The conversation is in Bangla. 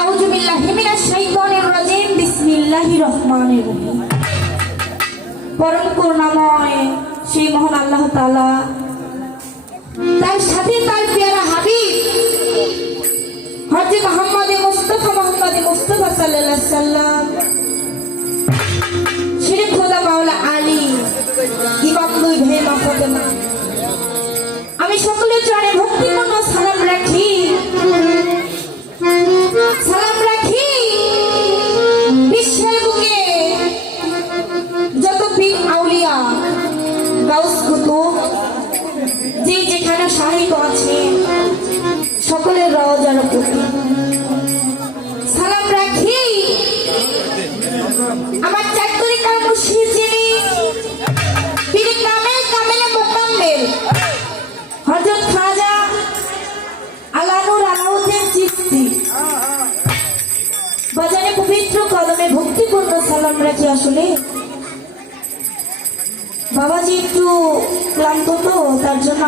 আউযু বিল্লাহি মিনাশ শাইতানির রাজিম। বিসমিল্লাহির রহমানির রহিম। পরম করুণাময় সেই মহান আল্লাহ তাআলা তার সাথে তার প্যারা হাবিব হযরত মুহাম্মদ মুস্তাফা সাল্লাল্লাহু আলাইহি সাল্লাম শ্রী খোদা মাওলা আলী ইমাম দুই ভাই মা ফাতেমা, আমি সকলের চরণে ভক্তিপূর্ণ সালাম রাখি বিশ্বের বুকে যত পীর আউলিয়া গাউস কুতুব যে যেখানে শাহিদ আছে সকলের রওজার প্রতি সালাম রাখি। আমার চাকরিকার মুর্শিদ যিনি পীর কামেল কামেলে মোকাম্মেল হযরত খাজা আলানুর আলাউদ্দিন চিশতি বাজারে পবিত্র কদমে ভক্তিপূর্ণ সালাম রাখি। আসলে বাবাজি একটু ক্লান্ত তো, তার জন্য